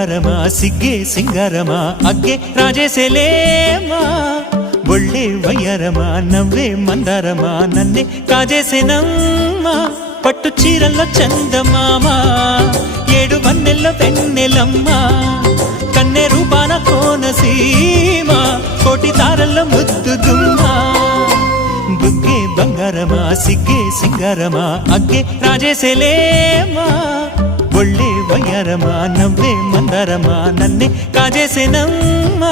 బంగారమా సిగ్గే సింగారమా అగ్గే రాజేసేలేమా ఒళ్ళే వయ్యారమా నవ్వే మందారమా నన్నే కాజేసేనమ్మా పట్టు చీరల్లో చందమామా ఏడు వన్నెల్లో వెన్నెలమ్మా కన్నె రూపాన కోనసీమ కోటి తారల్లో ముద్దుదుమ్మా బుగ్గే బంగారమా సిగ్గే సింగారమా అగ్గే రాజేసేలేమా ఒళ్ళే వయ్యారమా నవ్వే మందారమా నన్నే కాజేసేనమ్మా